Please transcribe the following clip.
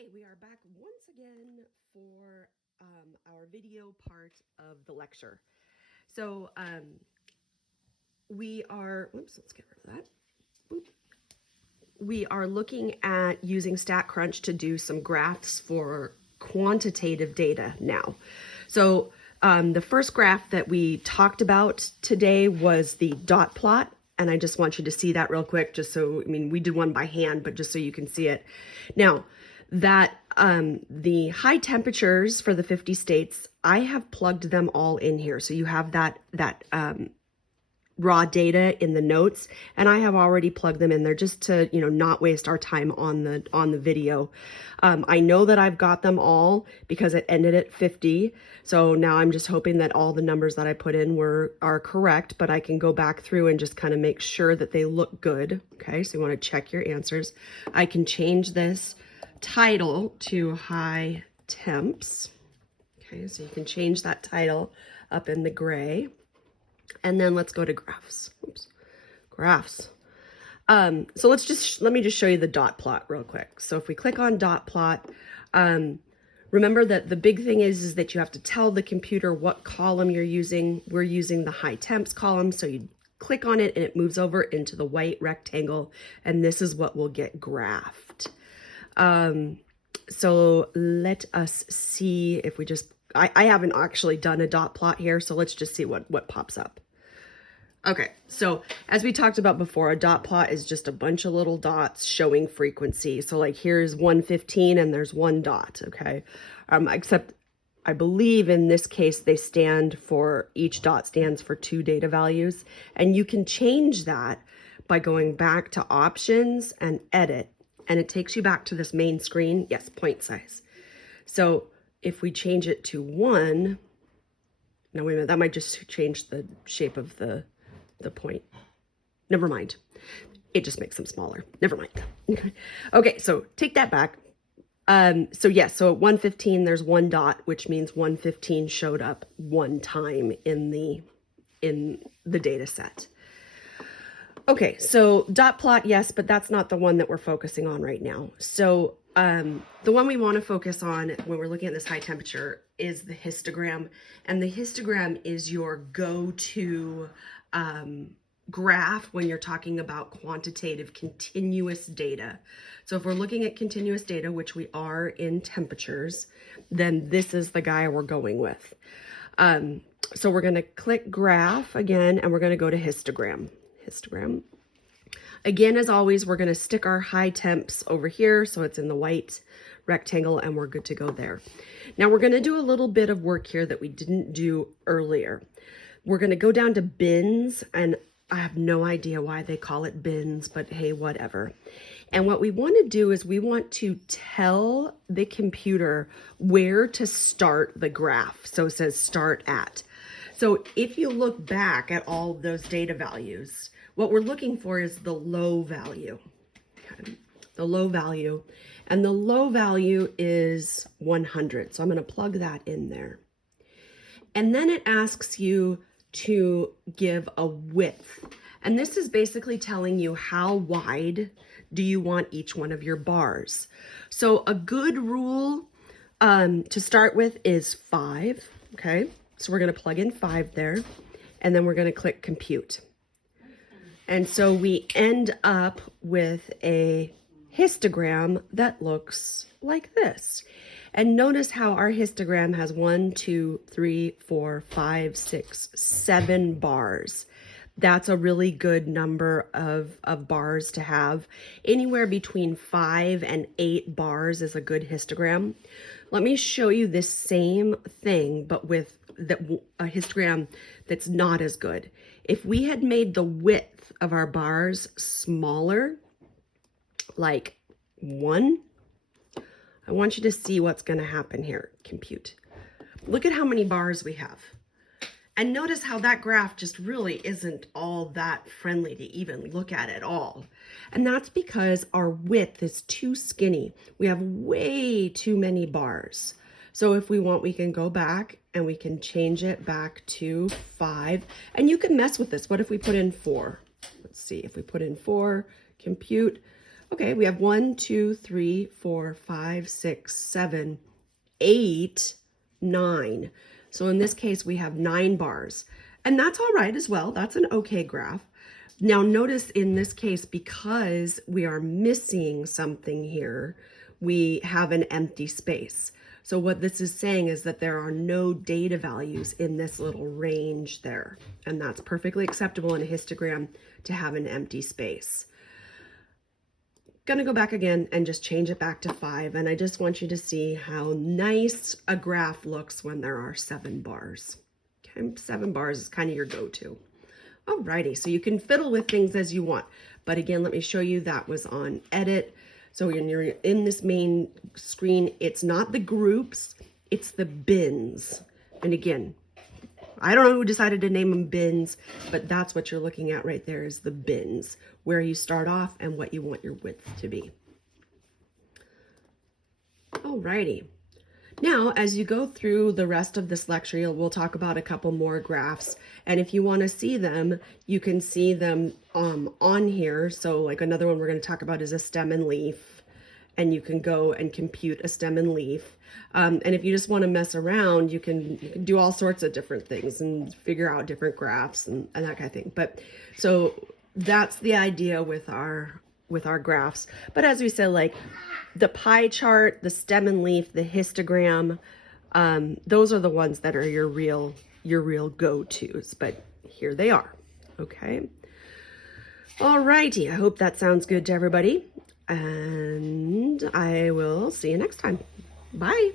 Okay, we are back once again for our video part of the lecture. So we are, oops, let's get rid of that. Boop. We are looking at using Statcrunch to do some graphs for quantitative data now. So the first graph that we talked about today was the dot plot. And I just want you to see that real quick, just so, I mean, we did one by hand, but just so you can see it. Now, that the high temperatures for the 50 states, I have plugged them all in here. So you have that raw data in the notes, and I have already plugged them in there just to, you know, not waste our time on the video. I know that I've got them all because it ended at 50. So now I'm just hoping that all the numbers that I put in are correct, but I can go back through and just kind of make sure that they look good. Okay, so you want to check your answers. I can change this title to high temps. Okay, so you can change that title up in the gray. And then let's go to graphs. Oops, graphs. So let me just show you the dot plot real quick. So if we click on dot plot, remember that the big thing is that you have to tell the computer what column you're using. We're using the high temps column. So you click on it and it moves over into the white rectangle. And this is what will get graphed. So let us see if we just, I haven't actually done a dot plot here. So let's just see what pops up. Okay, so as we talked about before, a dot plot is just a bunch of little dots showing frequency. So like here's 115 and there's one dot, okay? Except I believe in this case, each dot stands for 2 data values. And you can change that by going back to options and edit. And it takes you back to this main screen. Yes, point size. So if we change it to 1, now wait a minute, that might just change the shape of the point. Never mind. It just makes them smaller. Never mind. Okay, so take that back. So at 115, there's one dot, which means 115 showed up one time in the data set. Okay, so dot plot, yes, but that's not the one that we're focusing on right now. So the one we want to focus on when we're looking at this high temperature is the histogram. And the histogram is your go-to graph when you're talking about quantitative continuous data. So if we're looking at continuous data, which we are in temperatures, then this is the guy we're going with. So we're going to click graph again, and we're going to go to histogram. Histogram. Again, as always, we're going to stick our high temps over here, so it's in the white rectangle, and we're good to go there. Now we're going to do a little bit of work here that we didn't do earlier. We're going to go down to bins, and I have no idea why they call it bins, but hey, whatever. And what we want to do is we want to tell the computer where to start the graph. So it says start at. So if you look back at all of those data values, what we're looking for is the low value. Okay. The low value. And the low value is 100. So I'm going to plug that in there. And then it asks you to give a width. And this is basically telling you how wide do you want each one of your bars. So a good rule to start with is 5. Okay. So we're going to plug in 5 there, and then we're going to click compute. And so we end up with a histogram that looks like this. And notice how our histogram has 1, 2, 3, 4, 5, 6, 7 bars. That's a really good number of bars to have. Anywhere between 5 and 8 bars is a good histogram. Let me show you this same thing, but with a histogram that's not as good. If we had made the width of our bars smaller, like 1, I want you to see what's going to happen here. Compute. Look at how many bars we have. And notice how that graph just really isn't all that friendly to even look at at all. And that's because our width is too skinny. We have way too many bars. So if we want, we can go back and we can change it back to 5. And you can mess with this. What if we put in 4? Let's see, if we put in 4, compute, Okay, we have 1, 2, 3, 4, 5, 6, 7, 8, 9. So in this case, we have 9 bars. And that's all right as well. That's an okay graph. Now notice in this case, because we are missing something here, we have an empty space. So what this is saying is that there are no data values in this little range there. And that's perfectly acceptable in a histogram to have an empty space. Gonna go back again and just change it back to 5. And I just want you to see how nice a graph looks when there are 7 bars. Okay, 7 bars is kind of your go-to. Alrighty, so you can fiddle with things as you want. But again, let me show you that was on edit. So when you're in this main screen, it's not the groups, it's the bins. And again, I don't know who decided to name them bins, but that's what you're looking at right there is the bins, where you start off and what you want your width to be. Alrighty. Now, as you go through the rest of this lecture, we'll talk about a couple more graphs. And if you want to see them, you can see them on here. So like another one we're going to talk about is a stem and leaf. And you can go and compute a stem and leaf. And if you just want to mess around, you can do all sorts of different things and figure out different graphs and that kind of thing. But so that's the idea with our graphs. But as we said, like the pie chart, the stem and leaf, the histogram, those are the ones that are your real go-tos. But here they are. Okay. All righty. I hope that sounds good to everybody. And I will see you next time. Bye.